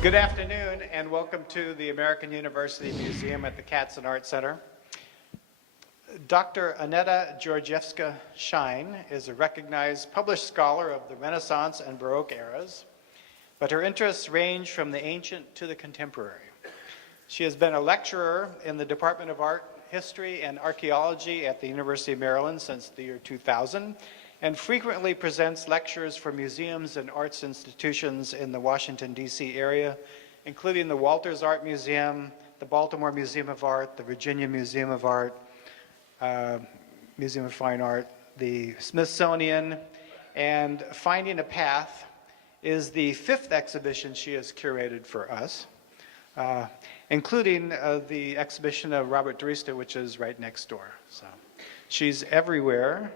Good afternoon and welcome to the American University Museum at the Katz and Art Center. Dr. Aneta Georgievska-Shine is a recognized published scholar of the Renaissance and Baroque eras, but her interests range from the ancient to the contemporary. She has been a lecturer in the Department of Art History and Archaeology at the University of Maryland since the year 2000, and frequently presents lectures for museums and arts institutions in the Washington, D.C. area, including the Walters Art Museum, the Baltimore Museum of Art, the Virginia Museum of Art, Museum of Fine Art, the Smithsonian, and Finding a Path is the 5th exhibition she has curated for us, including the exhibition of Robert Dorista, which is right next door. So she's everywhere.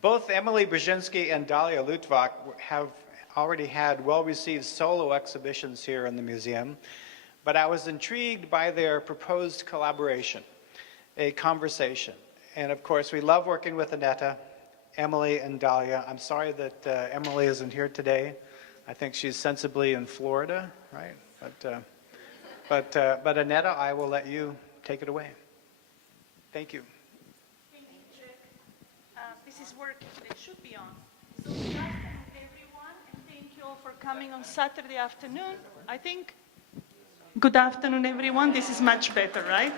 Both Emilie Brzezinski and Dalya Luttwak have already had well-received solo exhibitions here in the museum, but I was intrigued by their proposed collaboration, a conversation. And of course, we love working with Aneta, Emilie, and Dalya. I'm sorry that Emilie isn't here today. I think she's sensibly in Florida, right? But Aneta, I will let you take it away. Thank you. This is working. It should be on. So good afternoon, everyone, and thank you all for coming on Saturday afternoon. I think. Good afternoon, everyone. This is much better, right?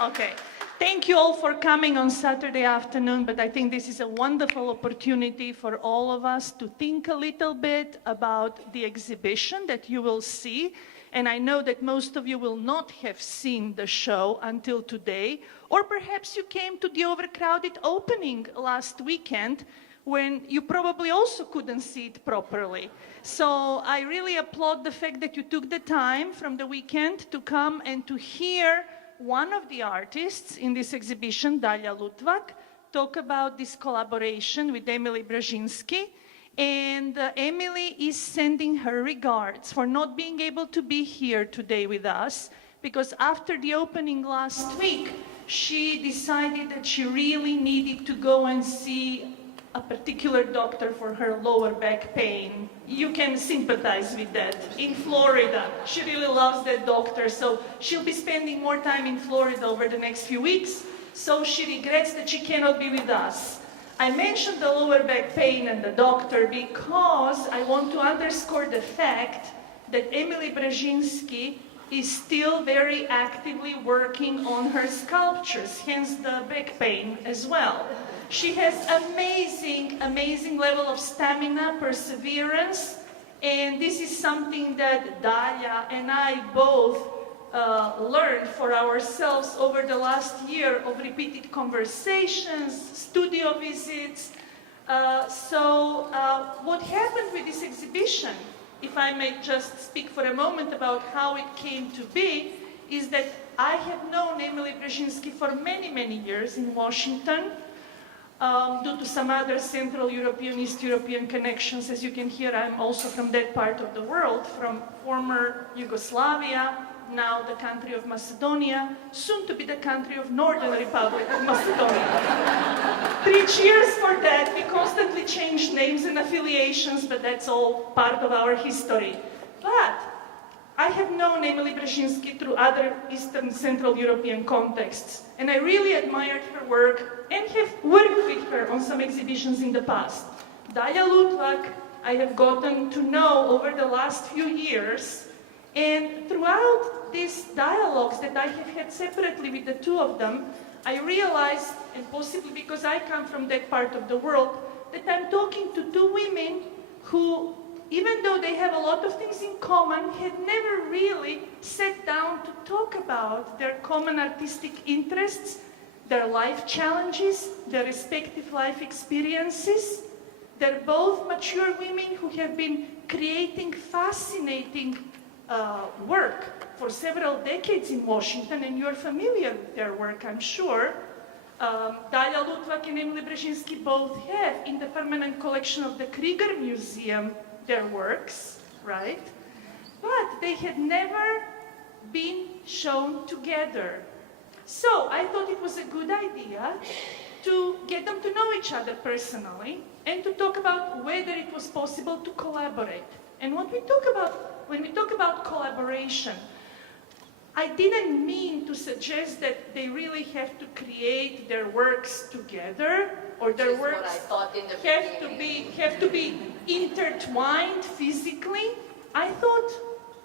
Okay. Thank you all for coming on Saturday afternoon, but I think this is a wonderful opportunity for all of us to think a little bit about the exhibition that you will see. And I know that most of you will not have seen the show until today, or perhaps you came to the overcrowded opening last weekend when you probably also couldn't see it properly. So I really applaud the fact that you took the time from the weekend to come and to hear one of the artists in this exhibition, Dalya Luttwak, talk about this collaboration with Emilie Brzezinski. And Emilie is sending her regards for not being able to be here today with us, because after the opening last week, she decided that she really needed to go and see a particular doctor for her lower back pain. You can sympathize with that. In Florida, she really loves that doctor, so she'll be spending more time in Florida over the next few weeks, so she regrets that she cannot be with us. I mentioned the lower back pain and the doctor because I want to underscore the fact that Emilie Brzezinski is still very actively working on her sculptures, hence the back pain as well. She has amazing level of stamina, perseverance, and this is something that Dalya and I both learned for ourselves over the last year of repeated conversations, studio visits. What happened with this exhibition, if I may just speak for a moment about how it came to be, is that I have known Emilie Brzezinski for many years in Washington, due to some other Central European, East European connections. As you can hear, I'm also from that part of the world, from former Yugoslavia, now the country of Macedonia, soon to be the country of Northern Republic of Macedonia. 3 cheers for that. We constantly change names and affiliations, but that's all part of our history. But I have known Emilie Brzezinski through other Eastern Central European contexts, and I really admired her work and have worked with her on some exhibitions in the past. Dalya Luttwak I have gotten to know over the last few years, and throughout these dialogues that I have had separately with the two of them, I realized, and possibly because I come from that part of the world, that I'm talking to two women who, even though they have a lot of things in common, had never really sat down to talk about their common artistic interests, their life challenges, their respective life experiences. They're both mature women who have been creating fascinating work for several decades in Washington, and you're familiar with their work, I'm sure. Dalya Luttwak and Emilie Brzezinski both have in the permanent collection of the Krieger Museum their works, right? But they had never been shown together. So I thought it was a good idea to get them to know each other personally and to talk about whether it was possible to collaborate. And when we talk about collaboration, I didn't mean to suggest that they really have to create their works together, or their works have to be intertwined physically. I thought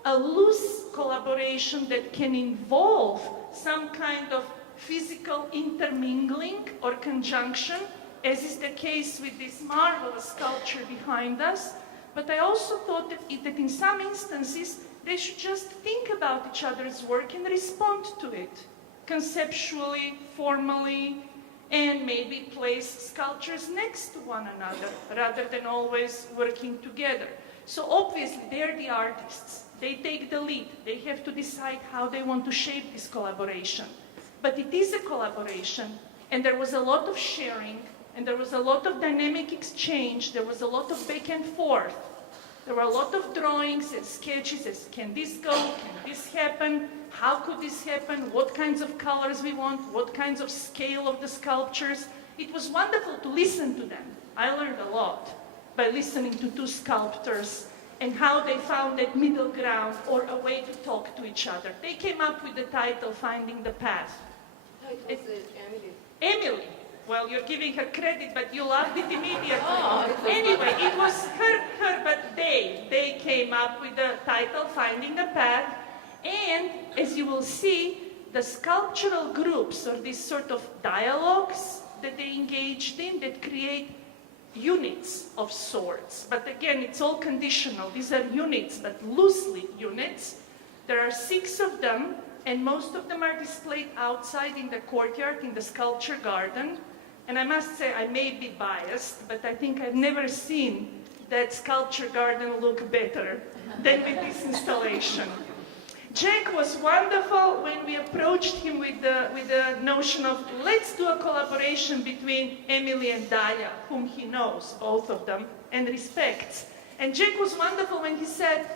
a loose collaboration that can involve some kind of physical intermingling or conjunction, as is the case with this marvelous sculpture behind us. But I also thought that in some instances, they should just think about each other's work and respond to it, conceptually, formally, and maybe place sculptures next to one another, rather than always working together. So obviously, they're the artists. They take the lead. They have to decide how they want to shape this collaboration. But it is a collaboration, and there was a lot of sharing, and there was a lot of dynamic exchange. There was a lot of back and forth. There were a lot of drawings and sketches as, can this go, can this happen, how could this happen, what kinds of colors we want, what kinds of scale of the sculptures. It was wonderful to listen to them. I learned a lot by listening to two sculptors and how they found that middle ground or a way to talk to each other. They came up with the title, Finding the Path. Emily. Well, you're giving her credit, but you loved it immediately. Anyway, it was her, but they came up with the title, Finding the Path. And as you will see, the sculptural groups, or these sort of dialogues that they engaged in, that create units of sorts. But again, it's all conditional. These are units, but loosely units. There are 6 of them, and most of them are displayed outside in the courtyard, in the sculpture garden. And I must say, I may be biased, but I think I've never seen that sculpture garden look better than with this installation. Jack was wonderful when we approached him with the notion of, let's do a collaboration between Emily and Dalya, whom he knows, both of them, and respects. And Jack was wonderful when he said,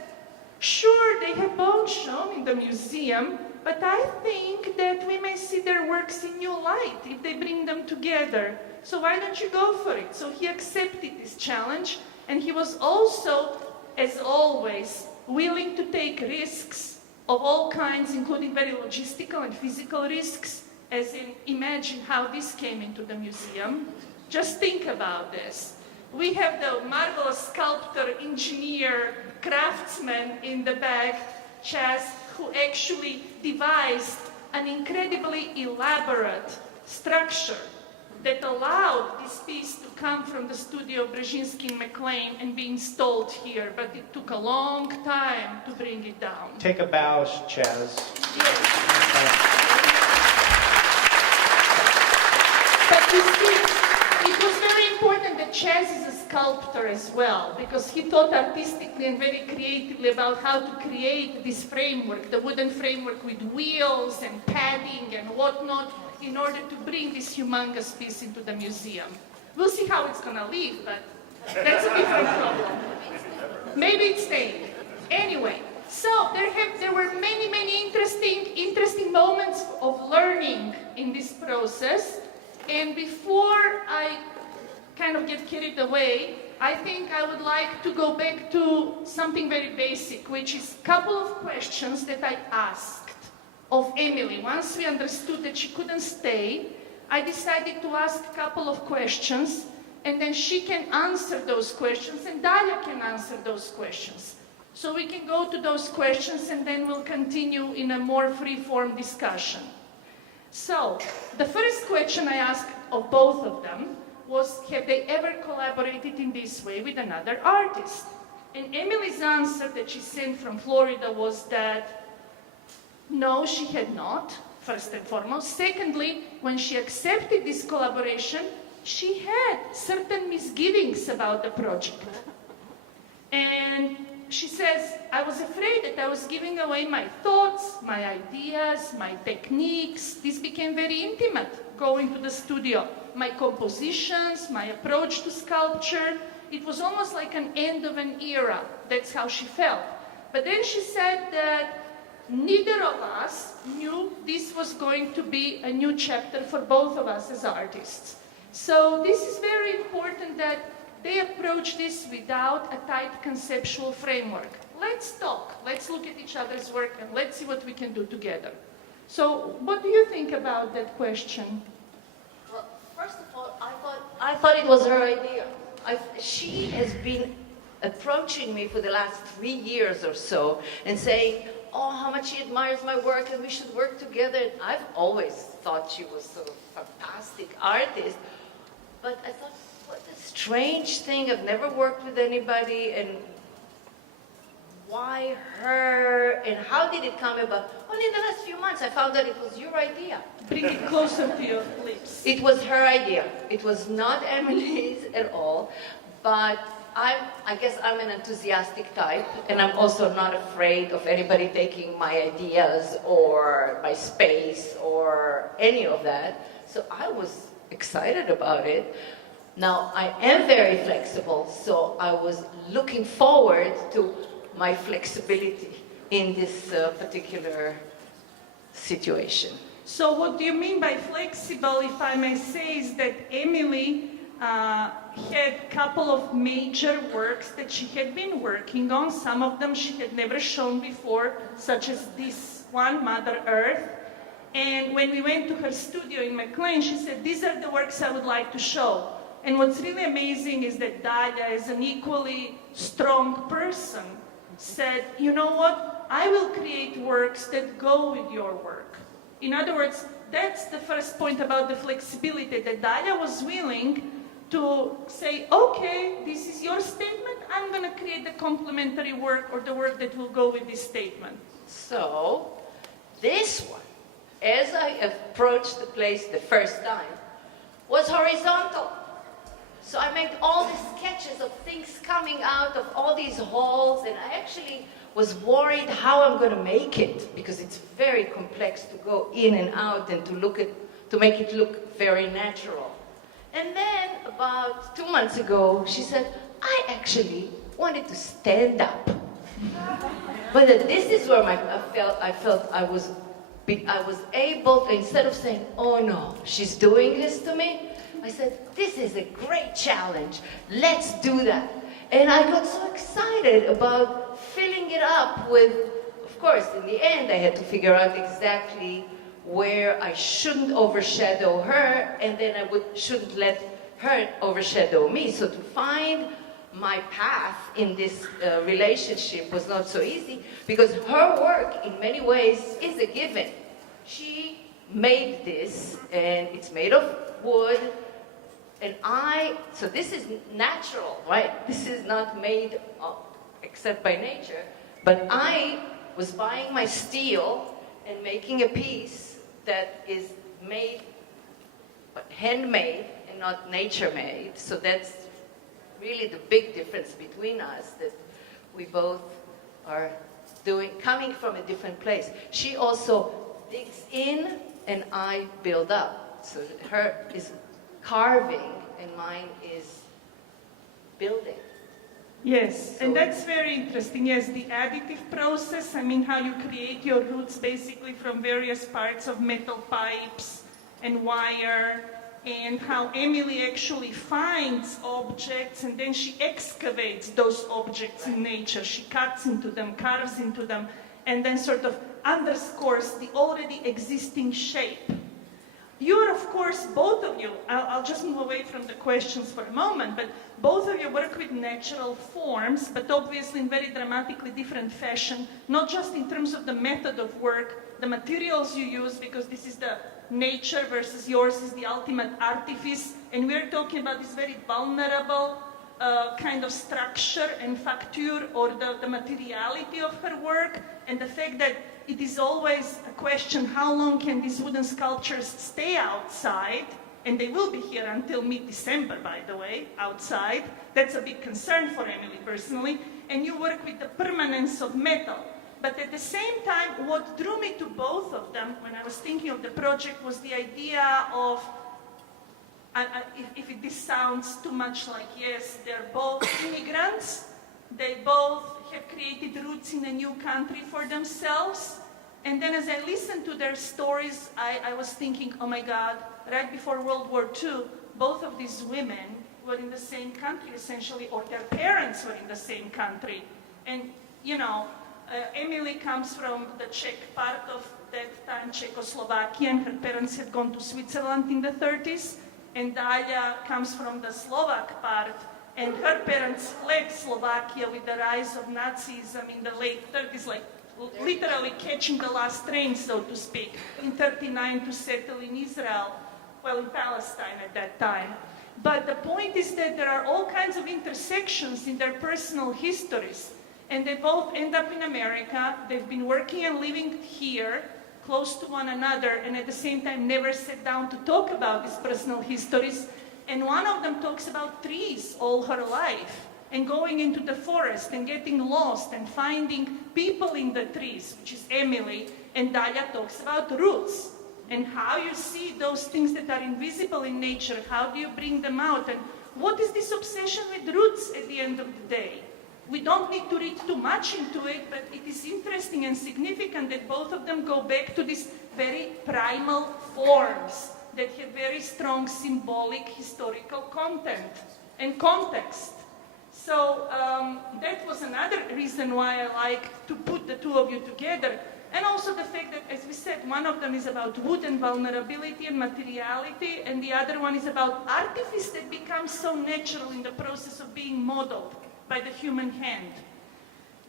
sure, they have both shown in the museum, but I think that we may see their works in new light if they bring them together. So why don't you go for it? So he accepted this challenge, and he was also, as always, willing to take risks of all kinds, including very logistical and physical risks, as in imagine how this came into the museum. Just think about this. We have the marvelous sculptor, engineer, craftsman in the back, Chaz, who actually devised an incredibly elaborate structure that allowed this piece to come from the studio of Brzezinski and McLean and be installed here, but it took a long time to bring it down. Take a bow, Chaz. Yes. But you see, it was very important that Chaz is a sculptor as well, because he thought artistically and very creatively about how to create this framework, the wooden framework with wheels and padding and whatnot, in order to bring this humongous piece into the museum. We'll see how it's going to leave, but that's a different problem. Maybe it's staying. Anyway, so there were many interesting moments of learning in this process. And before I kind of get carried away, I think I would like to go back to something very basic, which is a couple of questions that I asked of Emily. Once we understood that she couldn't stay, I decided to ask a couple of questions, and then she can answer those questions, and Dalya can answer those questions. So we can go to those questions, and then we'll continue in a more free-form discussion. So, the first question I asked of both of them was, have they ever collaborated in this way with another artist? And Emily's answer that she sent from Florida was that no, she had not, first and foremost. Secondly, when she accepted this collaboration, she had certain misgivings about the project. And she says, I was afraid that I was giving away my thoughts, my ideas, my techniques. This became very intimate, going to the studio. My compositions, my approach to sculpture, it was almost like an end of an era. That's how she felt. But then she said that neither of us knew this was going to be a new chapter for both of us as artists. So this is very important, that they approach this without a tight conceptual framework. Let's talk, let's look at each other's work, and let's see what we can do together. So, what do you think about that question? Well, first of all, I thought it was her idea. She has been approaching me for the last 3 years or so and saying, oh, how much she admires my work and we should work together. And I've always thought she was a fantastic artist, but I thought, what a strange thing. I've never worked with anybody, and why her, and how did it come about? Only in the last few months I found out it was your idea. Bring it closer to your lips. It was her idea. It was not Emilie's at all, but I guess I'm an enthusiastic type, and I'm also not afraid of anybody taking my ideas or my space or any of that. So I was excited about it. Now, I am very flexible, so I was looking forward to my flexibility in this particular situation. So what do you mean by flexible, if I may say, is that Emilie had a couple of major works that she had been working on. Some of them she had never shown before, such as this one, Mother Earth. And when we went to her studio in McLean, she said, these are the works I would like to show. And what's really amazing is that Dalya, as an equally strong person, said, you know what, I will create works that go with your work. In other words, that's the first point about the flexibility, that Dalya was willing to say, okay, this is your statement, I'm going to create the complementary work or the work that will go with this statement. So, this one, as I approached the place the first time, was horizontal. So I made all these sketches of things coming out of all these holes, and I actually was worried how I'm going to make it, because it's very complex to go in and out and to make it look very natural. And then about 2 months ago, she said, I actually wanted to stand up. But this is where I felt I was able to, instead of saying, oh no, she's doing this to me, I said, this is a great challenge. Let's do that. And I got so excited about filling it up with, of course, in the end, I had to figure out exactly where I shouldn't overshadow her, and then I shouldn't let her overshadow me. So to find my path in this relationship was not so easy, because her work, in many ways, is a given. She made this, and it's made of wood, and so this is natural, right? This is not made except by nature, but I was buying my steel and making a piece that is made, but handmade and not nature-made. So that's really the big difference between us, that we both are coming from a different place. She also digs in and I build up. So her is carving and mine is building. Yes, and that's very interesting. Yes, the additive process, I mean how you create your roots basically from various parts of metal pipes and wire, and how Emilie actually finds objects and then she excavates those objects in nature. She cuts into them, carves into them, and then sort of underscores the already existing shape. You're, of course, both of you, I'll just move away from the questions for a moment, but both of you work with natural forms, but obviously in very dramatically different fashion, not just in terms of the method of work, the materials you use, because this is the nature versus yours is the ultimate artifice, and we're talking about this very vulnerable kind of structure and facture, or the materiality of her work, and the fact that it is always a question, how long can these wooden sculptures stay outside? And they will be here until mid-December, by the way, outside. That's a big concern for Emilie personally. And you work with the permanence of metal. But at the same time, what drew me to both of them when I was thinking of the project was the idea of, if this sounds too much like, yes, they're both immigrants, they both have created roots in a new country for themselves. And then as I listened to their stories, I was thinking, oh my God, right before World War II, both of these women were in the same country, essentially, or their parents were in the same country. And, you know, Emily comes from the Czech part of that time, Czechoslovakia, and her parents had gone to Switzerland in the 30s. And Dalya comes from the Slovak part, and her parents fled Slovakia with the rise of Nazism in the late 30s, like literally catching the last train, so to speak, in 39 to settle in Israel, well, in Palestine at that time. But the point is that there are all kinds of intersections in their personal histories. And they both end up in America. They've been working and living here, close to one another, and at the same time never sat down to talk about these personal histories. And one of them talks about trees all her life, and going into the forest and getting lost and finding people in the trees, which is Emily. And Dalya talks about roots, and how you see those things that are invisible in nature, how do you bring them out, and what is this obsession with roots at the end of the day? We don't need to read too much into it, but it is interesting and significant that both of them go back to these very primal forms that have very strong symbolic historical content and context. So that was another reason why I like to put the two of you together. And also the fact that, as we said, one of them is about wood and vulnerability and materiality, and the other one is about artifice that becomes so natural in the process of being modeled by the human hand.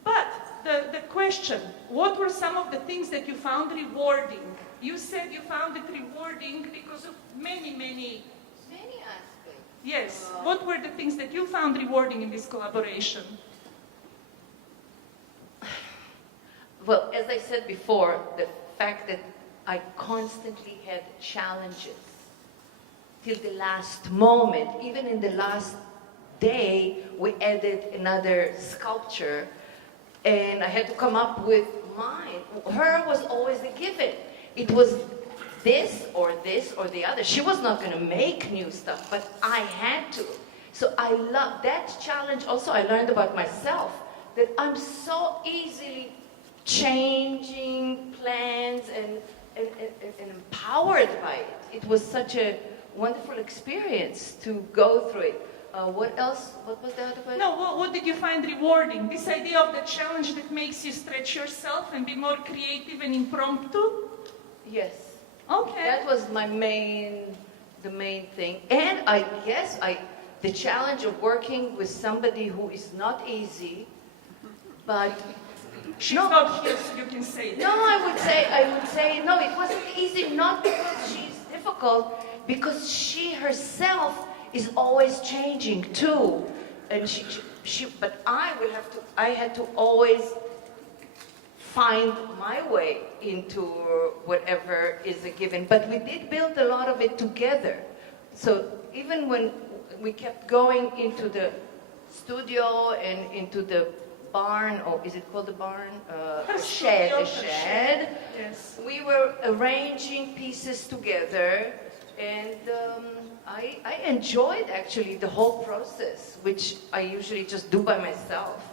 But the question, what were some of the things that you found rewarding? You said you found it rewarding because of many aspects. Yes. What were the things that you found rewarding in this collaboration? Well, as I said before, the fact that I constantly had challenges till the last moment, even in the last day, we added another sculpture, and I had to come up with mine. Her was always a given. It was this or the other. She was not going to make new stuff, but I had to. So I love that challenge. Also, I learned about myself, that I'm so easily changing plans and empowered by it. It was such a wonderful experience to go through it. What else? What was the other question? No, what did you find rewarding? This idea of the challenge that makes you stretch yourself and be more creative and impromptu? Yes. Okay. That was the main thing. And I guess the challenge of working with somebody who is not easy, but she's not here, so you can say that. No, I would say no, it wasn't easy, not because she's difficult, because she herself is always changing too. And but I had to always find my way into whatever is a given. But we did build a lot of it together. So even when we kept going into the studio and into the barn, or is it called the barn? A shed. Yes. We were arranging pieces together, and I enjoyed actually the whole process, which I usually just do by myself.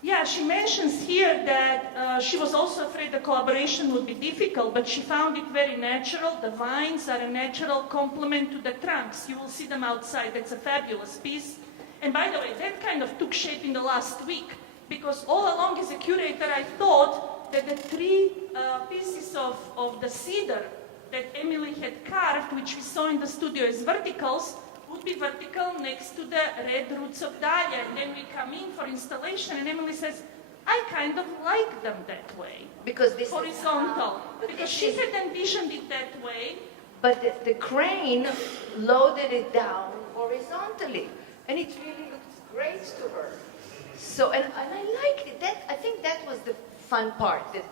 Yeah, she mentions here that she was also afraid the collaboration would be difficult, but she found it very natural. The vines are a natural complement to the trunks. You will see them outside. That's a fabulous piece. And by the way, that kind of took shape in the last week, because all along as a curator, I thought that the three pieces of the cedar that Emily had carved, which we saw in the studio as verticals, would be vertical next to the red roots of Dalya. And then we come in for installation, and Emily says, I kind of like them that way. Because this horizontal. Because she had envisioned it that way. But the crane loaded it down horizontally. And it really looks great to her. So, and I liked it. I think that was the fun part. That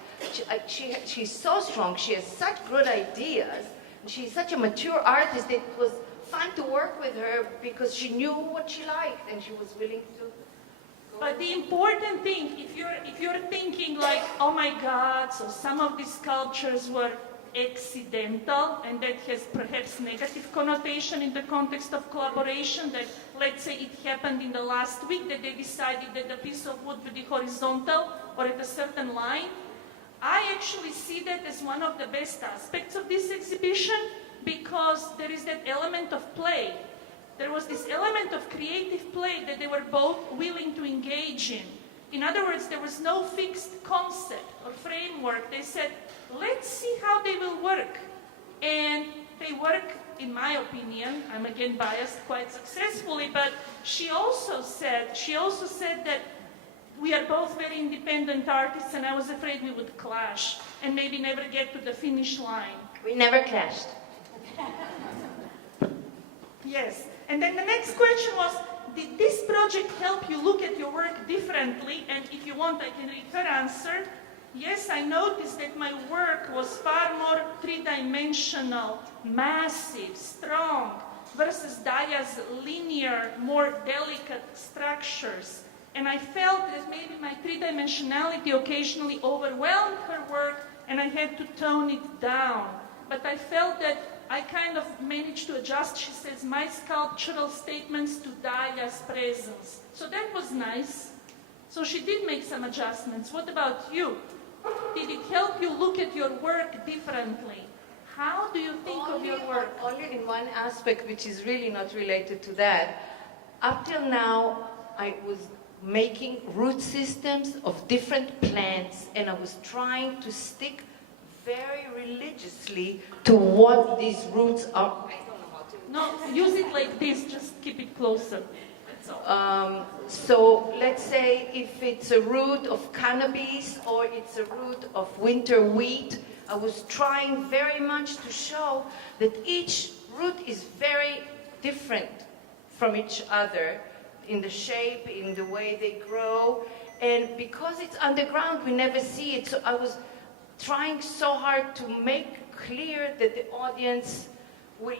she's so strong. She has such good ideas. And she's such a mature artist. It was fun to work with her because she knew what she liked and she was willing to. But the important thing, if you're thinking like, oh my God, so some of these sculptures were accidental, and that has perhaps negative connotation in the context of collaboration, that let's say it happened in the last week that they decided that the piece of wood would be horizontal or at a certain line. I actually see that as one of the best aspects of this exhibition, because there is that element of play. element of creative play that they were both willing to engage in. In other words, there was no fixed concept or framework. They said, let's see how they will work. And they work, in my opinion, I'm again biased, quite successfully, but she also said that we are both very independent artists, and I was afraid we would clash and maybe never get to the finish line. We never clashed. Yes. And then the next question was, did this project help you look at your work differently? And if you want, I can read her answer. Yes, I noticed that my work was far more three-dimensional, massive, strong, versus Dalya's linear, more delicate structures. And I felt that maybe my three-dimensionality occasionally overwhelmed her work, and I had to tone it down. But I felt that I kind of managed to adjust, she says, my sculptural statements to Dalya's presence. So that was nice. So she did make some adjustments. What about you? Did it help you look at your work differently? How do you think of your work? Only in one aspect, which is really not related to that. Up till now, I was making root systems of different plants, and I was trying to stick very religiously to what these roots are. I don't know how to. No, use it like this, just keep it closer. That's all. So let's say if it's a root of cannabis or it's a root of winter wheat, I was trying very much to show that each root is very different from each other in the shape, in the way they grow. And because it's underground, we never see it. So I was trying so hard to make clear that the audience will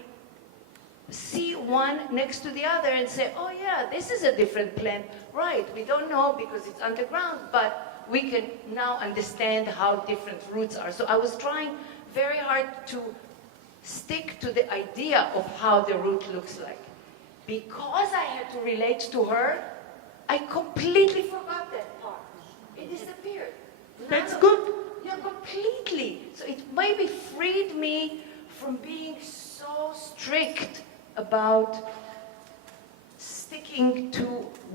see one next to the other and say, oh yeah, this is a different plant. Right, we don't know because it's underground, but we can now understand how different roots are. So I was trying very hard to stick to the idea of how the root looks like. Because I had to relate to her, I completely forgot that part. It disappeared. That's good. Yeah, completely. So it maybe freed me from being so strict about sticking to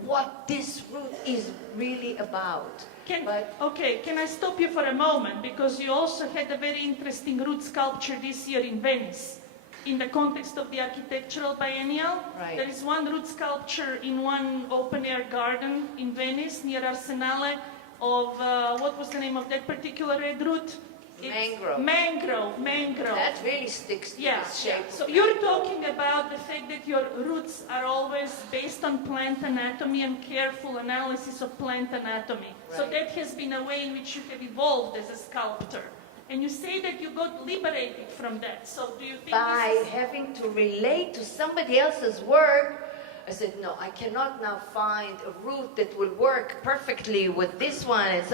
what this root is really about. Can I stop you for a moment? Because you also had a very interesting root sculpture this year in Venice. In the context of the architectural biennial, Right. there is one root sculpture in one open-air garden in Venice near Arsenale of, what was the name of that particular red root? Mangrove. Mangrove. That really sticks to Yeah, this shape. So you're talking about the fact that your roots are always based on plant anatomy and careful analysis of plant anatomy. So Right. that has been a way in which you have evolved as a sculptor. And you say that you got liberated from that. So do you think By this is... having to relate to somebody else's work, I said, no, I cannot now find a root that will work perfectly with this one. And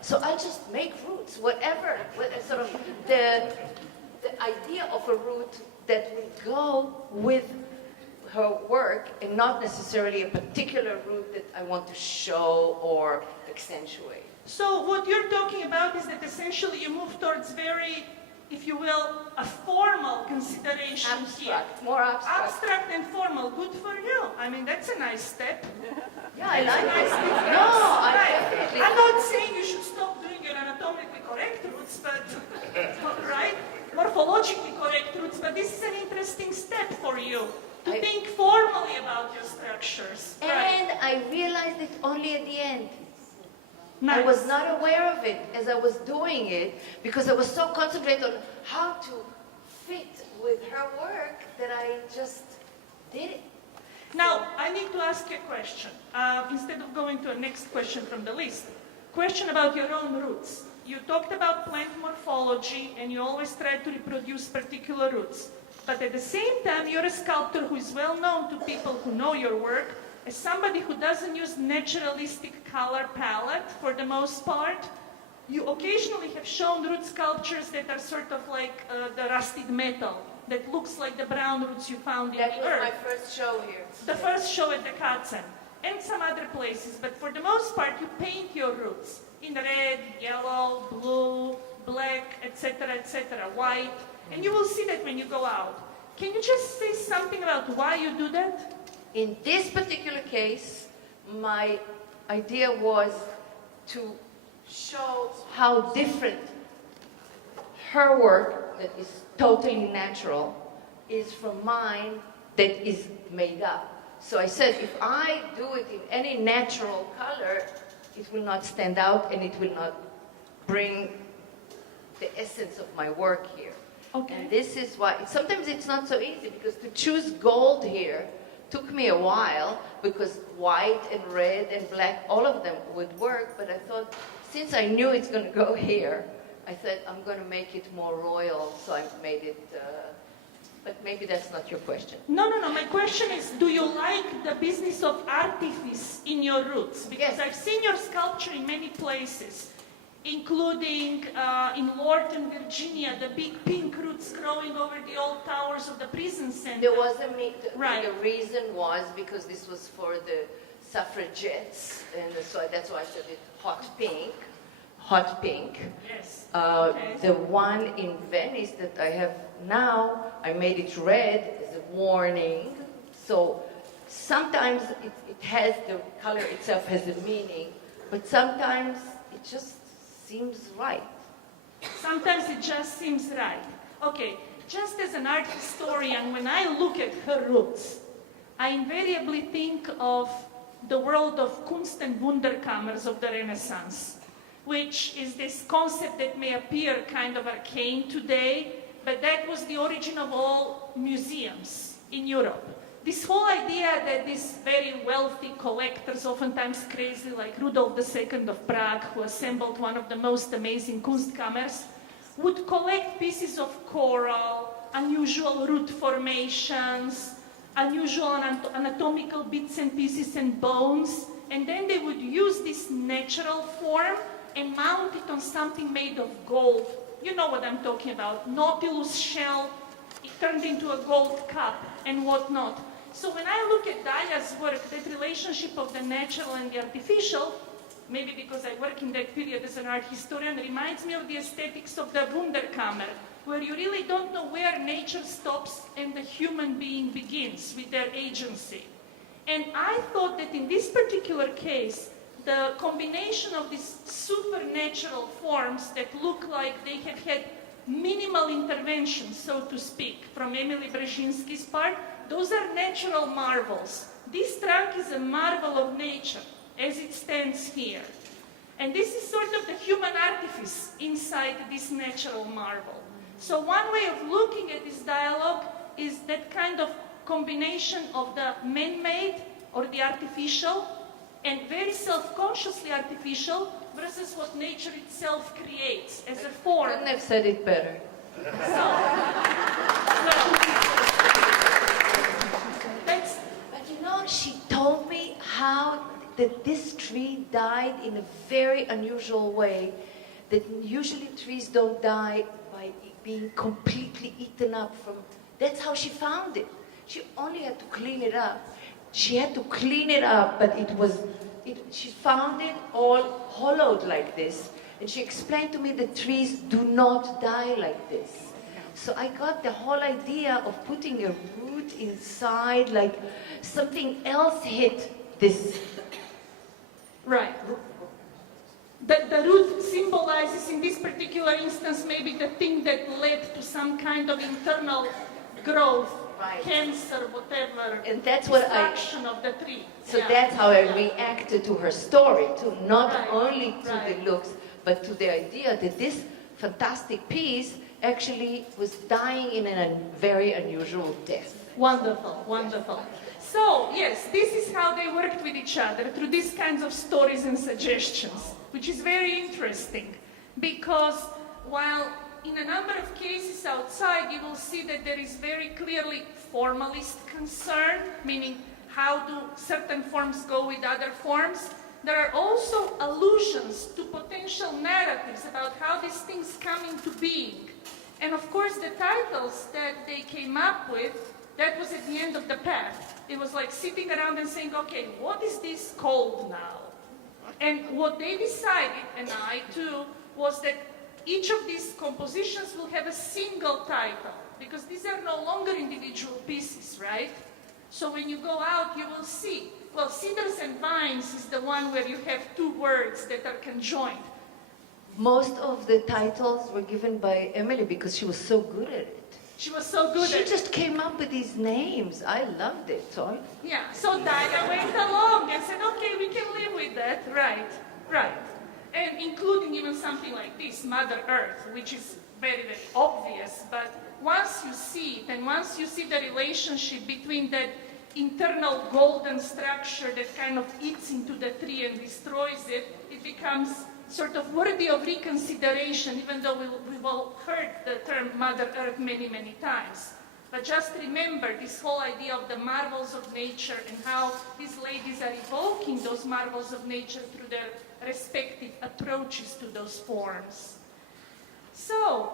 so I just make roots, whatever. Sort of the idea of a root that will go with her work and not necessarily a particular root that I want to show or accentuate. So what you're talking about is that essentially you move towards very, if you will, a formal consideration here. Abstract, more abstract. Abstract and formal, good for you. I mean, that's a nice step. Yeah, I like Nice it. difference. No, I Right. definitely. I'm not saying you should stop doing your anatomically correct roots, but, right? Morphologically correct roots, but this is an interesting step for you to think formally about your structures. And I realized it only at the end. Nice. I was not aware of it as I was doing it because I was so concentrated on how to fit with her work that I just did it. Now, I need to ask you a question. Instead of going to a next question from the list. Question about your own roots. You talked about plant morphology and you always try to reproduce particular roots. But at the same time, you're a sculptor who is well known to people who know your work as somebody who doesn't use naturalistic color palette for the most part. You occasionally have shown root sculptures that are sort of like the rusted metal, that looks like the brown roots you found in That the was earth. my first show here. The first show at the Katzen, and some other places, but for the most part you paint your roots in red, yellow, blue, black, etc., white, and you will see that when you go out. Can you just say something about why you do that? In this particular case, my idea was to show how different her work, that is totally natural, is from mine that is made up. So I said, if I do it in any natural color, it will not stand out and it will not bring the essence of my work here. Okay. And this is why, sometimes it's not so easy, because to choose gold here took me a while, because white and red and black, all of them would work, but I thought, since I knew it's going to go here, I said, I'm going to make it more royal, so I made it, but maybe that's not your question. No. My question is, do you like the business of artifice in your roots? Because Yes. I've seen your sculpture in many places, including in Lorton, Virginia, the big pink roots growing over the old towers of the prison center. There was a Right. the reason was because this was for the suffragettes, and so that's why I said it hot pink. Hot pink. Yes. The one in Venice that I have now, I made it red as a warning. So sometimes it has, the color itself has a meaning, but sometimes it just seems right. Sometimes it just seems right. Okay, just as an art historian, when I look at her roots, I invariably think of the world of Kunst and Wunderkammers of the Renaissance, which is this concept that may appear kind of arcane today, but that was the origin of all museums in Europe. This whole idea that these very wealthy collectors, oftentimes crazy like Rudolf II of Prague, who assembled one of the most amazing Kunstkammers, would collect pieces of coral, unusual root formations, unusual anatomical bits and pieces and bones, and then they would use this natural form and mount it on something made of gold. You know what I'm talking about. Nautilus shell, it turned into a gold cup and whatnot. So when I look at Dalya's work, that relationship of the natural and the artificial, maybe because I work in that period as an art historian, reminds me of the aesthetics of the Wunderkammer, where you really don't know where nature stops and the human being begins with their agency. And I thought that in this particular case, the combination of these supernatural forms that look like they have had minimal intervention, so to speak, from Emilie Brzezinski's part, those are natural marvels. This trunk is a marvel of nature as it stands here. And this is sort of the human artifice inside this natural marvel. So one way of looking at this dialogue is that kind of combination of the man-made or the artificial and very self-consciously artificial versus what nature itself creates as a form. Couldn't have said it better. But you know, she told me how that this tree died in a very unusual way, that usually trees don't die by being completely eaten up from, that's how she found it. She only had to clean it up. She had to clean it up, but she found it all hollowed like this. And she explained to me that trees do not die like this. So I got the whole idea of putting a root inside, like something else hit this. Right. The root symbolizes, in this particular instance, maybe the thing that led to some kind of internal growth, Right. cancer, whatever, And that's what destruction of the tree. So Yeah. that's how I reacted to her story, to not Right, only to right. the looks, but to the idea that this fantastic piece actually was dying in a very unusual death. Wonderful, wonderful. So, yes, this is how they worked with each other, through these kinds of stories and suggestions, which is very interesting, because while in a number of cases outside, you will see that there is very clearly formalist concern, meaning how do certain forms go with other forms. There are also allusions to potential narratives about how these things come into being. And of course, the titles that they came up with, that was at the end of the path. It was like sitting around and saying, okay, what is this called now? And what they decided, and I too, was that each of these compositions will have a single title, because these are no longer individual pieces, right? So when you go out, you will see. Well, Cedars and Vines is the one where you have two words that are conjoined. Most of the titles were given by Emily because she was so good at it. She was so good She at it. just came up with these names. I loved it. So Yeah, so Dalya went along and said, okay, we can live with that. Right, right. And including even something like this, Mother Earth, which is very, very obvious. But once you see it, and once you see the relationship between that internal golden structure that kind of eats into the tree and destroys it, it becomes sort of worthy of reconsideration, even though we've all heard the term Mother Earth many, many times. But just remember this whole idea of the marvels of nature and how these ladies are evoking those marvels of nature through their respective approaches to those forms. So,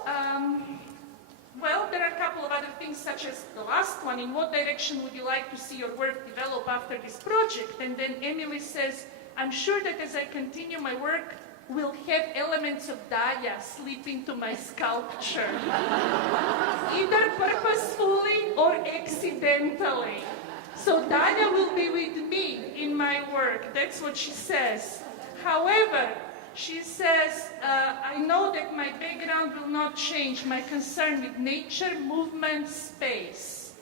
well, there are a couple of other things, such as the last one, in what direction would you like to see your work develop after this project? And then Emily says, I'm sure that as I continue my work, will have elements of Dalya slip into my sculpture, either purposefully or accidentally. So Dalya will be with me in my work. That's what she says. However, she says, I know that my background will not change my concern with nature, movement, space.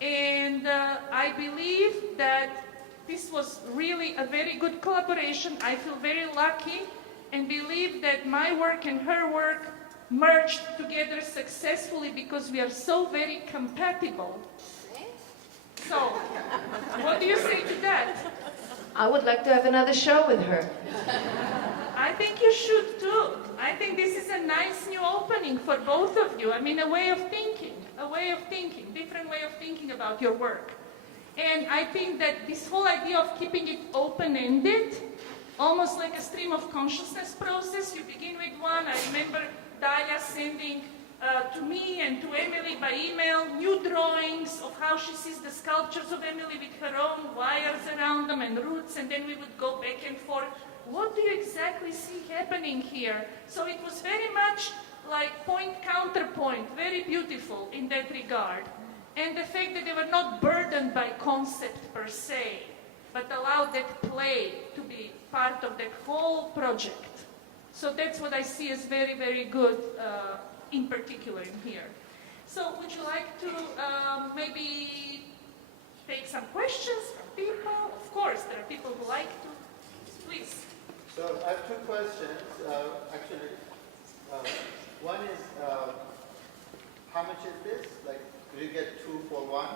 And I believe that this was really a very good collaboration. I feel very lucky and believe that my work and her work merged together successfully because we are so very compatible. So, what do you say to that? I would like to have another show with her. I think you should too. I think this is a nice new opening for both of you. I mean, a way of thinking, different way of thinking about your work. And I think that this whole idea of keeping it open-ended, almost like a stream of consciousness process. You begin with one. I remember Dalya sending to me and to Emily by email new drawings of how she sees the sculptures of Emily with her own wires around them and roots, and then we would go back and forth. What do you exactly see happening here? So it was very much like point-counterpoint, very beautiful in that regard. And the fact that they were not burdened by concept per se, but allowed that play to be part of that whole project. So that's what I see as very, very good in particular in here. So would you like to maybe take some questions from people? Of course, there are people who like to. Please. So I have two questions. One is, how much is this? Like, do you get 2 for 1?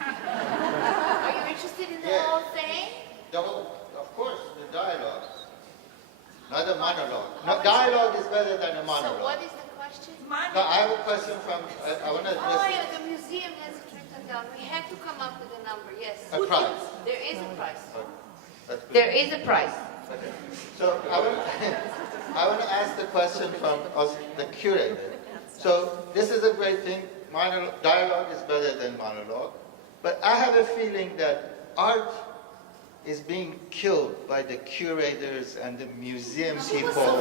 Are you interested in the whole thing? The whole, of course, the dialogue. Not a monologue. No, dialogue is better than a So monologue. what is the question? No, I have a question from, I want to Oh, yeah, the museum hasn't written down. We have to come up with a number, yes. a price. There is a price. That's good. There is a price. Okay. So I want to ask the question from us, the curator. So this is a great thing. Dialogue is better than monologue. But I have a feeling that art is being killed by the curators and the museum people.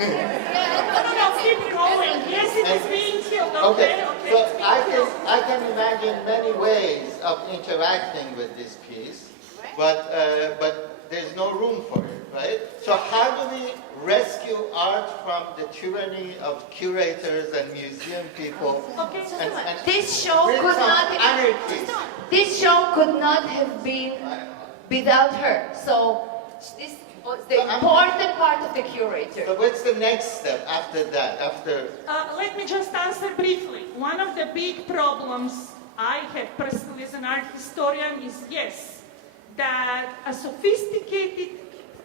No, keep going. Yes, it is being killed. Okay, Okay. so I can imagine many ways of interacting with this piece, but there's no room for it, right? So how do we rescue art from the tyranny of curators and museum people? Okay, And This show bring could some not. anarchy? This show could not have been without her. So this was the important part of the curator. So what's the next step after that? let me just answer briefly. One of the big problems I have personally as an art historian is, yes, that a sophisticated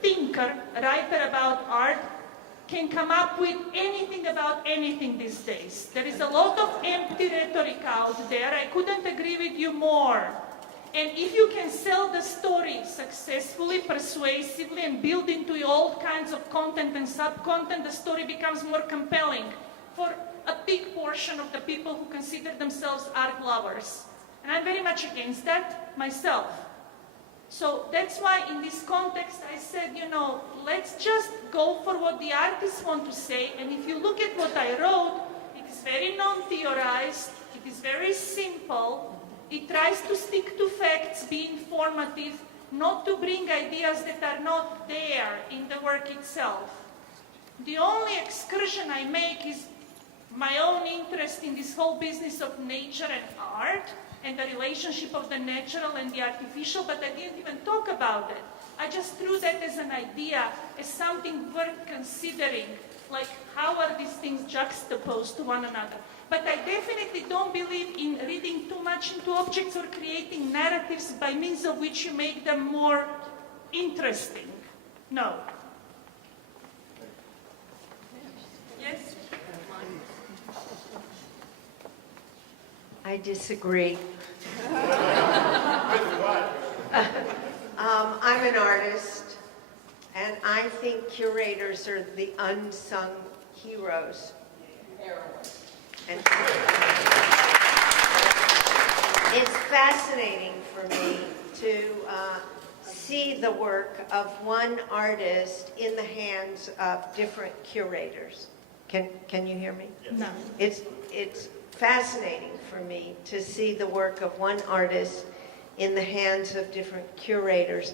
thinker, writer about art, can come up with anything about anything these days. There is a lot of empty rhetoric out there. I couldn't agree with you more. And if you can sell the story successfully, persuasively, and build into all kinds of content and sub-content, the story becomes more compelling for a big portion of the people who consider themselves art lovers. And I'm very much against that myself. So that's why in this context I said, let's just go for what the artists want to say. And if you look at what I wrote, it is very non-theorized. It is very simple. It tries to stick to facts, be informative, not to bring ideas that are not there in the work itself. The only excursion I make is my own interest in this whole business of nature and art and the relationship of the natural and the artificial, but I didn't even talk about it. I just threw that as an idea, as something worth considering, like how are these things juxtaposed to one another. But I definitely don't believe in reading too much into objects or creating narratives by means of which you make them more interesting. No. Yes? I disagree. I'm an artist, and I think curators are the unsung heroes. And it's fascinating for me to see the work of one artist in the hands of different curators. Can you hear me? Yes. No. It's fascinating for me to see the work of one artist in the hands of different curators,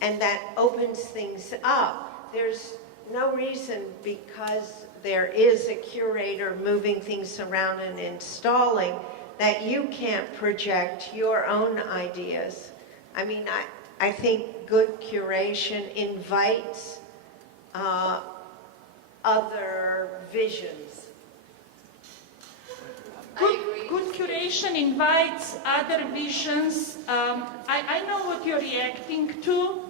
and that opens things up. There's no reason, because there is a curator moving things around and installing, that you can't project your own ideas. I mean, I think good curation invites other visions. Good curation invites other visions. I know what you're reacting to.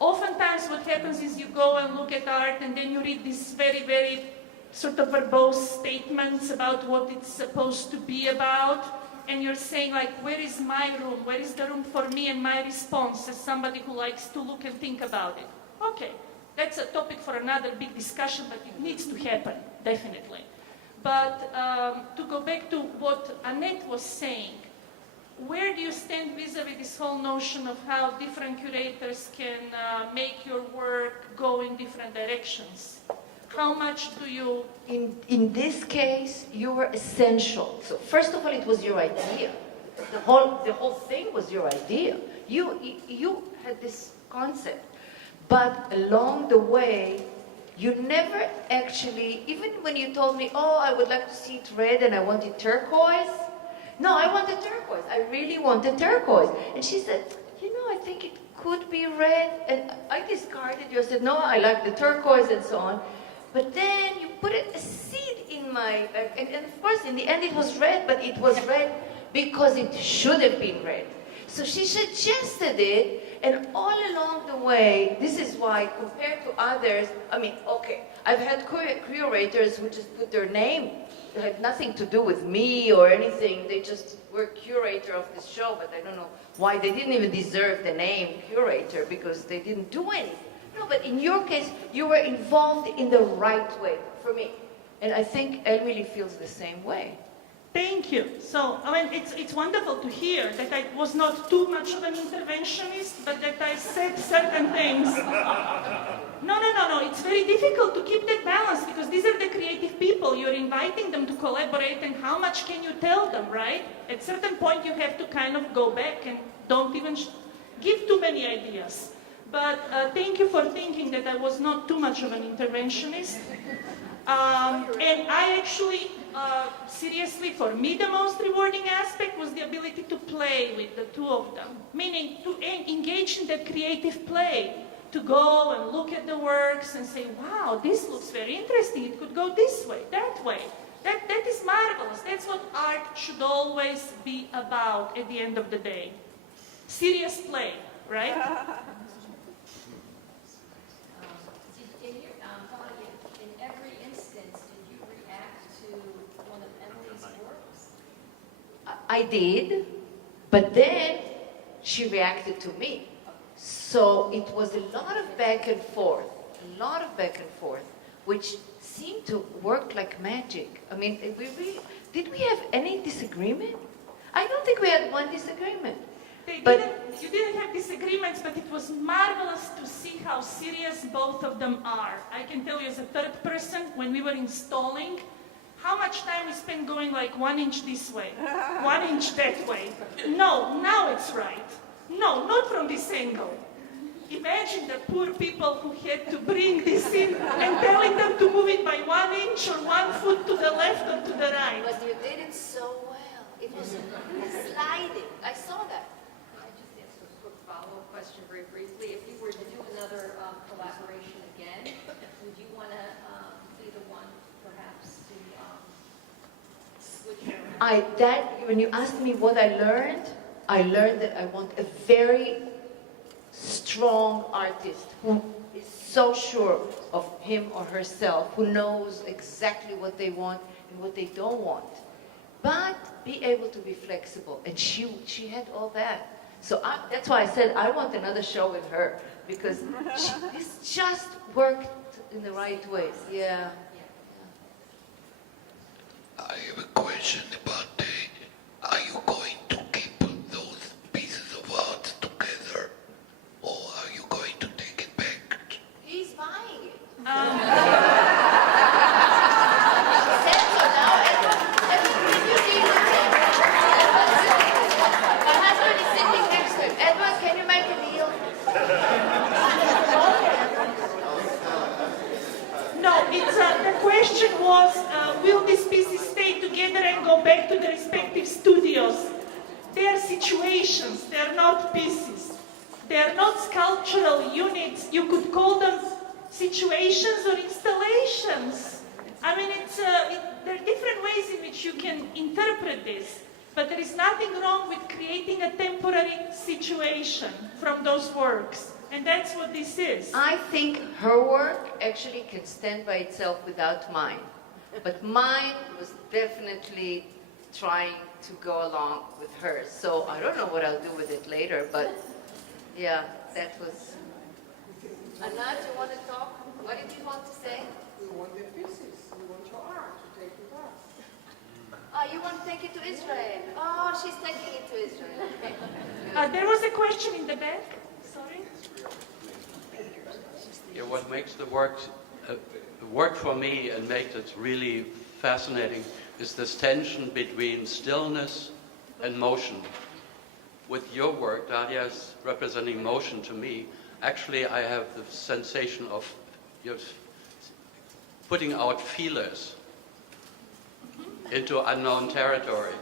Oftentimes what happens is you go and look at art and then you read these very, very sort of verbose statements about what it's supposed to be about. And you're saying, like, where is my room? Where is the room for me and my response as somebody who likes to look and think about it? Okay, that's a topic for another big discussion, but it needs to happen, definitely. But to go back to what Annette was saying, where do you stand vis-a-vis this whole notion of how different curators can make your work go in different directions? How much do you... In this case, you were essential. So first of all, it was your idea. The whole thing was your idea. You had this concept. But along the way, you never actually, even when you told me, oh, I would like to see it red and I want it turquoise. No, I wanted turquoise. I really wanted turquoise. And she said, you know, I think it could be red. And I discarded you. I said, no, I like the turquoise and so on. But then you put a seed in my, and of course in the end it was red, but it was red because it should have been red. So she suggested it, and all along the way, this is why compared to others, I mean, okay, I've had curators who just put their name. It had nothing to do with me or anything. They just were curator of this show, but I don't know why. They didn't even deserve the name curator because they didn't do anything. No, but in your case, you were involved in the right way, for me. And I think Emilie feels the same way. Thank you. So, I mean, it's wonderful to hear that I was not too much of an interventionist, but that I said certain things. No. It's very difficult to keep that balance because these are the creative people. You're inviting them to collaborate, and how much can you tell them, right? At a certain point, you have to kind of go back and don't even give too many ideas. But thank you for thinking that I was not too much of an interventionist. And I actually, seriously, for me, the most rewarding aspect was the ability to play with the two of them. Meaning to engage in that creative play, to go and look at the works and say, wow, this looks very interesting. It could go this way, that way. That is marvelous. That's what art should always be about at the end of the day. Serious play, right? I did, but then she reacted to me. So it was a lot of back and forth, which seemed to work like magic. I mean, did we have any disagreement? I don't think we had one disagreement. You didn't have disagreements, but it was marvelous to see how serious both of them are. I can tell you as a third person, when we were installing, how much time we spend going like 1 inch this way, 1 inch that way. No, now it's right. No, not from this angle. Imagine the poor people who had to bring this in and telling them to move it by 1 inch or 1 foot to the left or to the right. But you did it so well. It was sliding. I saw that. I just ask a quick follow-up question very briefly. If you were to do another collaboration again, would you want to be the one perhaps to switch around? When you asked me what I learned that I want a very strong artist who is so sure of him or herself, who knows exactly what they want and what they don't want, but be able to be flexible. And she had all that. So that's why I said I want another show with her, because this just worked in the right ways. Yeah. I have a question about are you going to keep those pieces of art together, or are you going to take it back? He's buying it. Said so now. Edward, can you deal with him? My husband is sitting next to him. Edward, can you make a deal? No, the question was, will these pieces stay together and go back to the respective studios? They are situations, they are not pieces. They are not sculptural units. You could call them situations or installations. I mean, there are different ways in which you can interpret this, but there is nothing wrong with creating a temporary situation from those works. And that's what this is. I think her work actually can stand by itself without mine. But mine was definitely trying to go along with hers. So I don't know what I'll do with it later, but yeah, that was... Anat, you want to talk? What did you want to say? We want the pieces. We want your art to take with us. Oh, you want to take it to Israel? Oh, she's taking it to Israel. There was a question in the back. Sorry. Yeah, what makes the work work for me and makes it really fascinating is this tension between stillness and motion. With your work, Dalya is representing motion to me. Actually, I have the sensation of putting out feelers into unknown territory.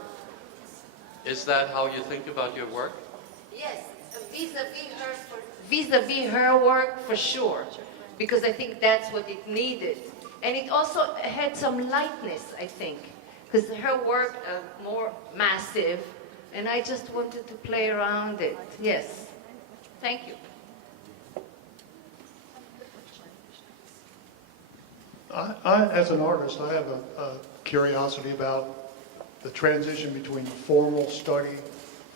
Is that how you think about your work? Yes, Vis-a-vis her work, for sure. Because I think that's what it needed. And it also had some lightness, I think. Because her work more massive, and I just wanted to play around it. Yes. Thank you. As an artist, I have a curiosity about the transition between formal study,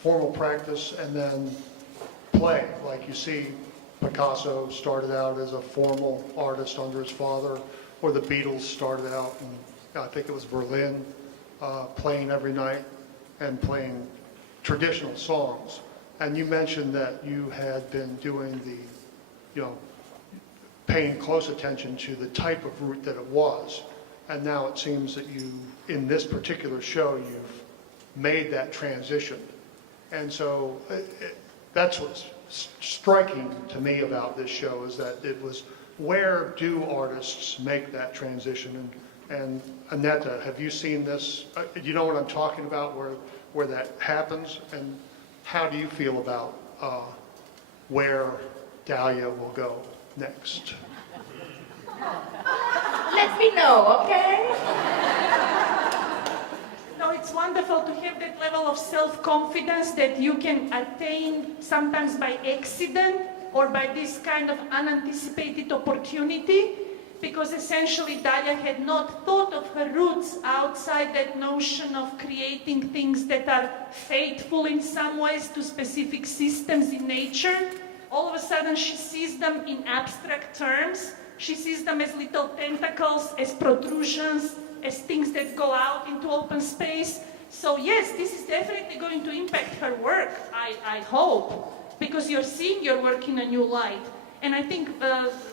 formal practice, and then play. Like you see, Picasso started out as a formal artist under his father, or the Beatles started out in, I think it was Berlin, playing every night and playing traditional songs. And you mentioned that you had been doing paying close attention to the type of route that it was. And now it seems that you, in this particular show, you've made that transition. And so that's what's striking to me about this show, is that it was, where do artists make that transition? And Aneta, have you seen this? Do you know what I'm talking about, where that happens? And how do you feel about where Dalya will go next? Let me know, okay? No, it's wonderful to have that level of self-confidence that you can attain sometimes by accident or by this kind of unanticipated opportunity, because essentially Dalya had not thought of her roots outside that notion of creating things that are faithful in some ways to specific systems in nature. All of a sudden she sees them in abstract terms. She sees them as little tentacles, as protrusions, as things that go out into open space. So yes, this is definitely going to impact her work, I hope, because you're seeing your work in a new light. And I think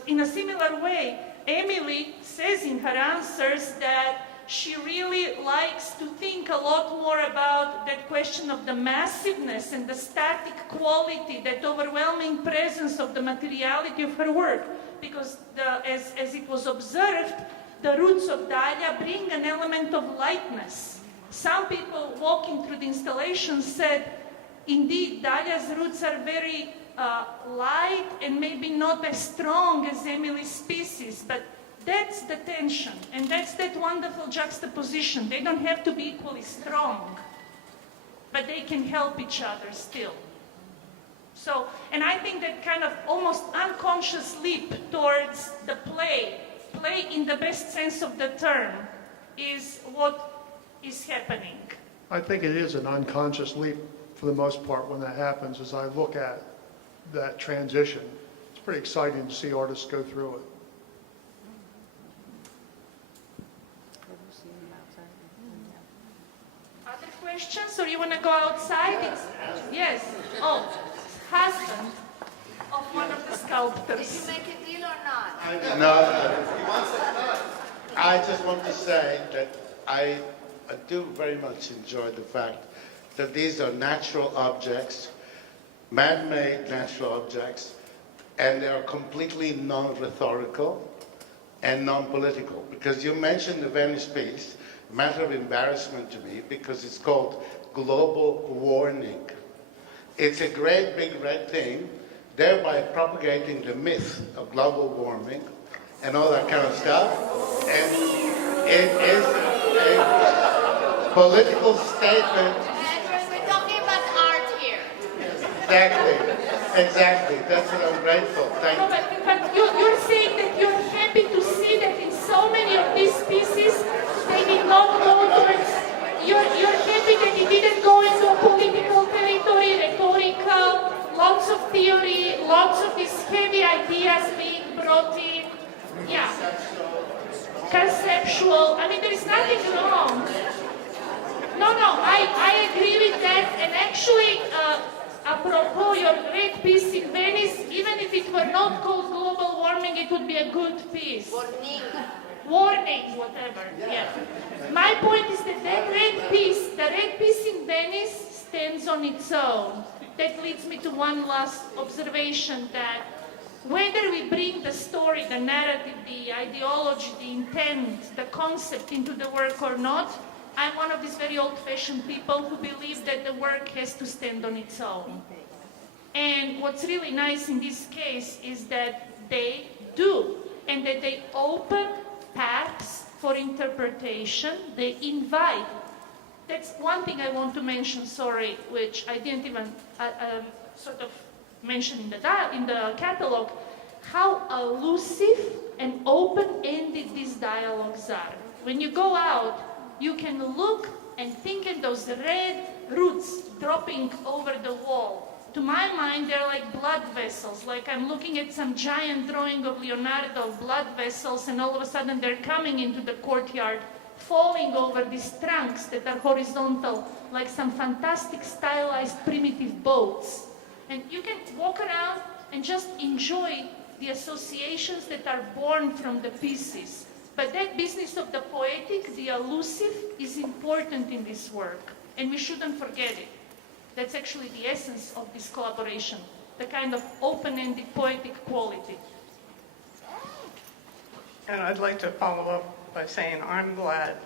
in a similar way, Emilie says in her answers that she really likes to think a lot more about that question of the massiveness and the static quality, that overwhelming presence of the materiality of her work. Because as it was observed, the roots of Dalya bring an element of lightness. Some people walking through the installation said, indeed, Dalya's roots are very light and maybe not as strong as Emilie's pieces, but that's the tension, and that's that wonderful juxtaposition. They don't have to be equally strong, but they can help each other still. So, and I think that kind of almost unconscious leap towards the play in the best sense of the term, is what is happening. I think it is an unconscious leap for the most part when that happens. As I look at that transition, it's pretty exciting to see artists go through it. Other questions, or you want to go outside? Yes. Oh, husband of one of the Did sculptors. you make a deal or not? I just want to say that I do very much enjoy the fact that these are natural objects, man-made natural objects, and they are completely non-rhetorical and non-political. Because you mentioned the Venice piece, a matter of embarrassment to me, because it's called Global Warning. It's a great big red thing, thereby propagating the myth of global warming and all that kind of stuff. And it is a political statement. Andrew, we're talking about art here. Exactly. That's what I'm grateful. Thank No, you. but you're saying that you're happy to see that in so many of these pieces, they did not go towards, you're happy that it didn't go into a political territory, rhetorical, lots of theory, lots of these heavy ideas being brought in. Yeah. Conceptual. I mean, there is nothing wrong. No, I agree with that. And actually, apropos your red piece in Venice, even if it were not called global warming, it would be a good piece. Warning, whatever. Yeah. My point is that the red piece in Venice stands on its own. That leads me to one last observation, that whether we bring the story, the narrative, the ideology, the intent, the concept into the work or not, I'm one of these very old-fashioned people who believe that the work has to stand on its own. And what's really nice in this case is that they do, and that they open paths for interpretation. They invite. That's one thing I want to mention, sorry, which I didn't even sort of mention in the catalog, how elusive and open-ended these dialogues are. When you go out, you can look and think at those red roots dropping over the wall. To my mind, they're like blood vessels, like I'm looking at some giant drawing of Leonardo, blood vessels, and all of a sudden they're coming into the courtyard, falling over these trunks that are horizontal, like some fantastic stylized primitive boats. And you can walk around and just enjoy the associations that are born from the pieces. But that business of the poetic, the elusive, is important in this work, and we shouldn't forget it. That's actually the essence of this collaboration, the kind of open-ended poetic quality. And I'd like to follow up by saying I'm glad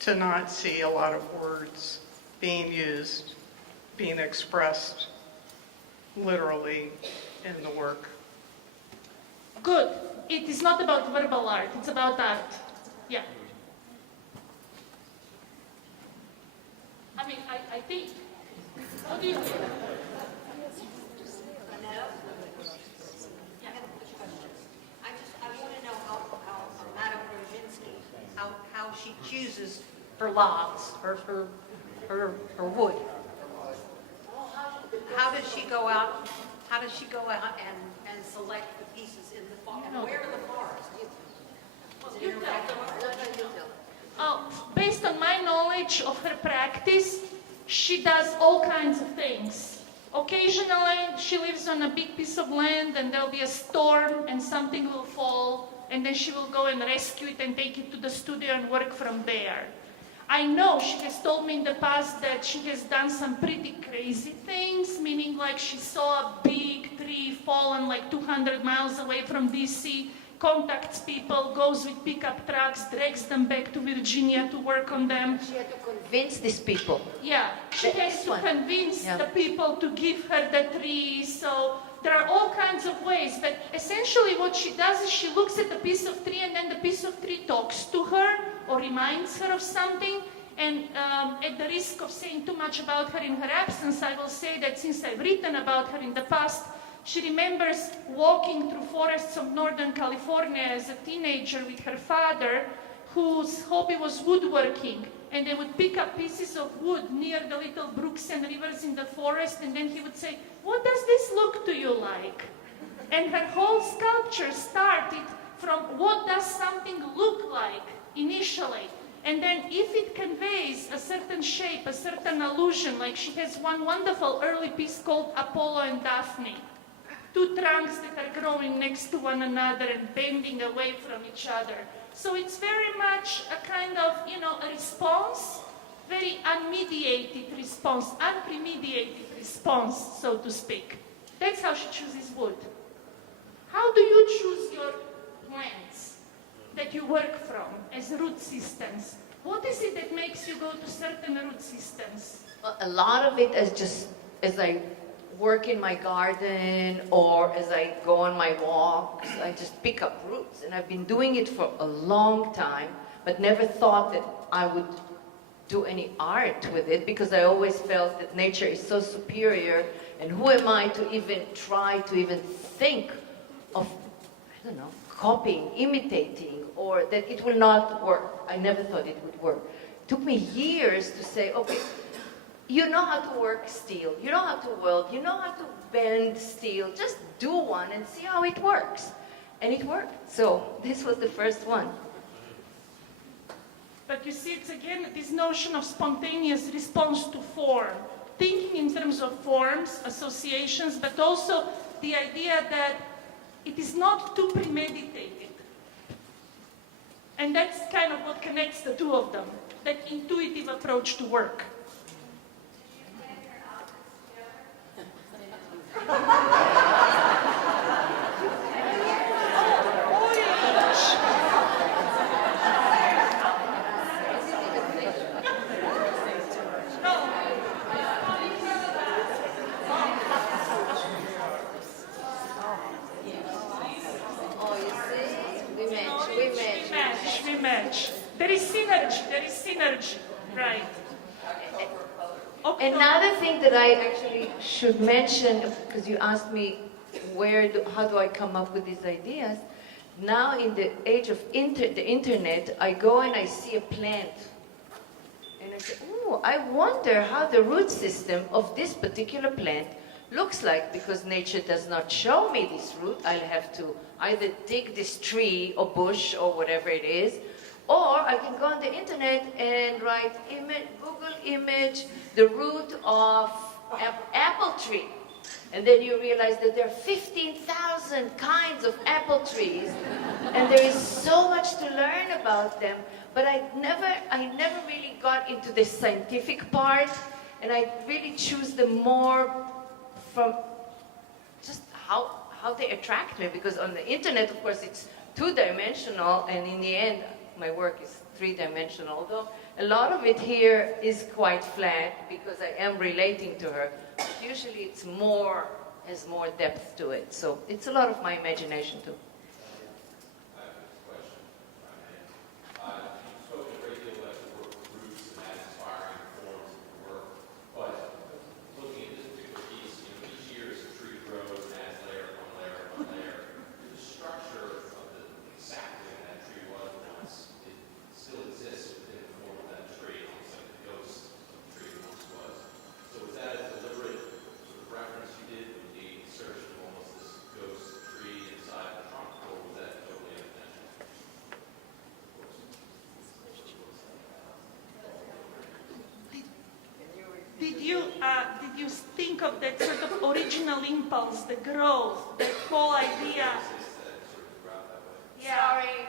to not see a lot of words being used, being expressed literally in the work. Good. It is not about verbal art, it's about art. Yeah. I mean, I think, what do you think? I want to know how Madame Brzezinski, how she chooses her logs, her wood. How does she go out? How does she go out and select the pieces in the forest? And where in the forest? You based on my knowledge of her practice, she does all kinds of things. Occasionally, she lives on a big piece of land and there'll be a storm and something will fall and then she will go and rescue it and take it to the studio and work from there. I know she has told me in the past that she has done some pretty crazy things, meaning like she saw a big tree fallen like 200 miles away from DC, contacts people, goes with pickup trucks, drags them back to Virginia to work on them. She had to convince these people. Yeah, she has to convince the people to give her the tree. So there are all kinds of ways, but essentially what she does is she looks at the piece of tree and then the piece of tree talks to her or reminds her of something. And at the risk of saying too much about her in her absence, I will say that since I've written about her in the past, she remembers walking through forests of Northern California as a teenager with her father, whose hobby was woodworking. And they would pick up pieces of wood near the little brooks and rivers in the forest, and then he would say, "What does this look to you like?" And her whole sculpture started from what does something look like initially. And then if it conveys a certain shape, a certain allusion, like she has one wonderful early piece called Apollo and Daphne. Two trunks that are growing next to one another and bending away from each other. So it's very much a kind of, a response, very unmediated response, unpremediated response, so to speak. That's how she chooses wood. How do you choose your plants that you work from as root systems? What is it that makes you go to certain root systems? Well, a lot of it is just as I work in my garden or as I go on my walks, I just pick up roots. And I've been doing it for a long time, but never thought that I would do any art with it because I always felt that nature is so superior, and who am I to even try to even think of, copying, imitating, or that it will not work. I never thought it would work. It took me years to say, okay, you know how to work steel, you know how to weld, you know how to bend steel, just do one and see how it works. And it worked. So this was the first one. But you see, it's again this notion of spontaneous response to form. Thinking in terms of forms, associations, but also the idea that it is not too premeditated. And that's kind of what connects the two of them, that intuitive approach to work. We match. There is synergy, right. Another thing that I actually should mention, because you asked me how do I come up with these ideas. Now in the age of the internet, I go and I see a plant. And I say, oh, I wonder how the root system of this particular plant looks like, because nature does not show me this root. I'll have to either dig this tree or bush or whatever it is, or I can go on the internet and write Google image the root of apple tree. And then you realize that there are 15,000 kinds of apple trees, and there is so much to learn about them. But I never really got into the scientific part, and I really choose them more from just how they attract me, because on the internet, of course, it's two-dimensional, and in the end, my work is three-dimensional, although a lot of it here is quite flat because I am relating to her. But usually it's has more depth to it, so it's a lot of my imagination too. Did you think of that sort of original impulse, the growth, that whole idea? Yeah. Sorry.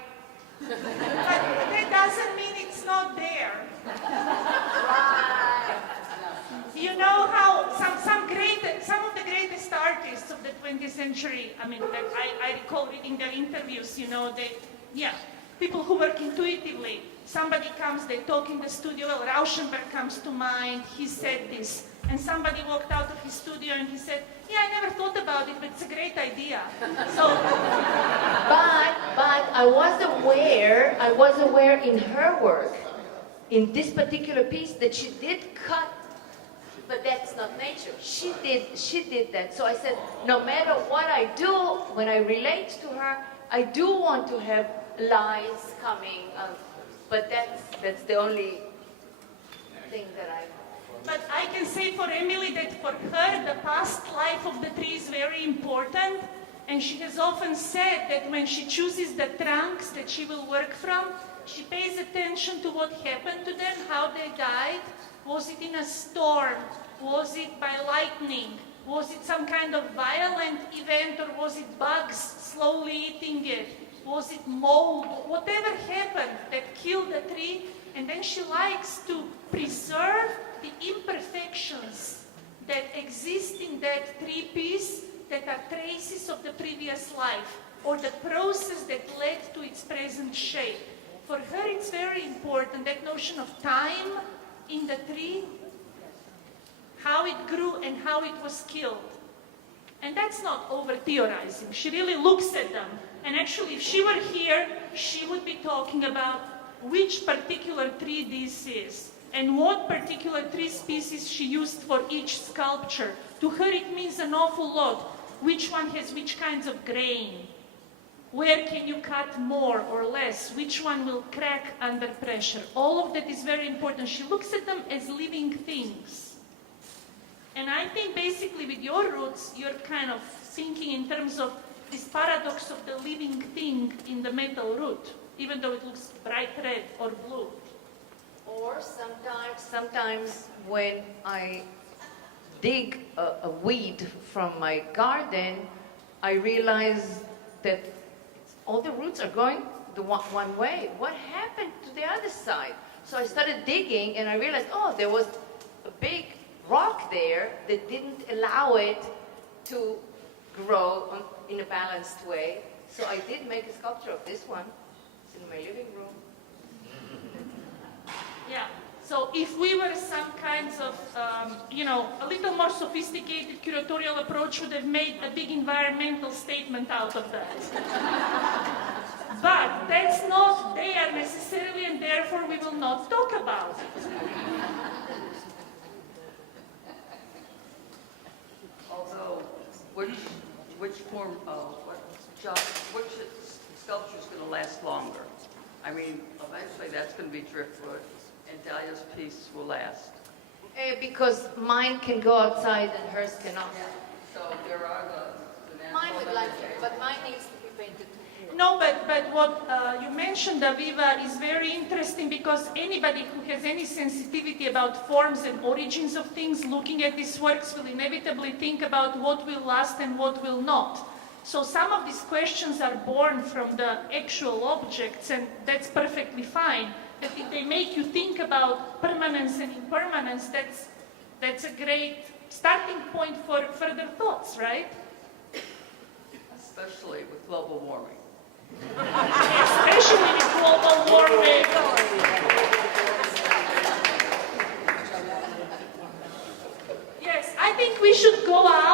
But that doesn't mean it's not there. You know how some of the greatest artists of the 20th century, I mean, that I recall reading their interviews, you know, people who work intuitively. Somebody comes, they talk in the studio, well, Rauschenberg comes to mind, he said this. And somebody walked out of his studio and he said, yeah, I never thought about it, but it's a great idea. So, But I was aware in her work, in this particular piece, that she did cut, but that's not nature. She did that. So I said, no matter what I do, when I relate to her, I do want to have lines coming, but that's the only thing that I... but I can say for Emily that for her, the past life of the tree is very important. And she has often said that when she chooses the trunks that she will work from, she pays attention to what happened to them, how they died. Was it in a storm? Was it by lightning? Was it some kind of violent event, or was it bugs slowly eating it? Was it mold? Whatever happened that killed the tree, and then she likes to preserve the imperfections that exist in that tree piece that are traces of the previous life, or the process that led to its present shape. For her, it's very important, that notion of time in the tree, how it grew and how it was killed. And that's not over-theorizing. She really looks at them. And actually, if she were here, she would be talking about which particular tree this is, and what particular tree species she used for each sculpture. To her, it means an awful lot. Which one has which kinds of grain? Where can you cut more or less? Which one will crack under pressure? All of that is very important. She looks at them as living things. And I think basically with your roots, you're kind of thinking in terms of this paradox of the living thing in the metal root, even though it looks bright red or blue. Or sometimes when I dig a weed from my garden, I realize that all the roots are going the one way. What happened to the other side? So I started digging and I realized, oh, there was a big rock there that didn't allow it to grow in a balanced way. So I did make a sculpture of this one. It's in my living room. Yeah. So if we were some kinds of, a little more sophisticated curatorial approach, would have made a big environmental statement out of that. But that's not there necessarily, and therefore we will not talk about it. Although, which form of which sculpture is going to last longer? I mean, eventually that's going to be driftwood, and Dalya's piece will last. Because mine can go outside and hers cannot. So there are the Mine would like it, but mine needs to be painted too. No, but what you mentioned, Aviva, is very interesting, because anybody who has any sensitivity about forms and origins of things looking at these works will inevitably think about what will last and what will not. So some of these questions are born from the actual objects, and that's perfectly fine. But if they make you think about permanence and impermanence, that's a great starting point for further thoughts, right? Especially with global warming. Especially with global warming. Yes, I think we should go out.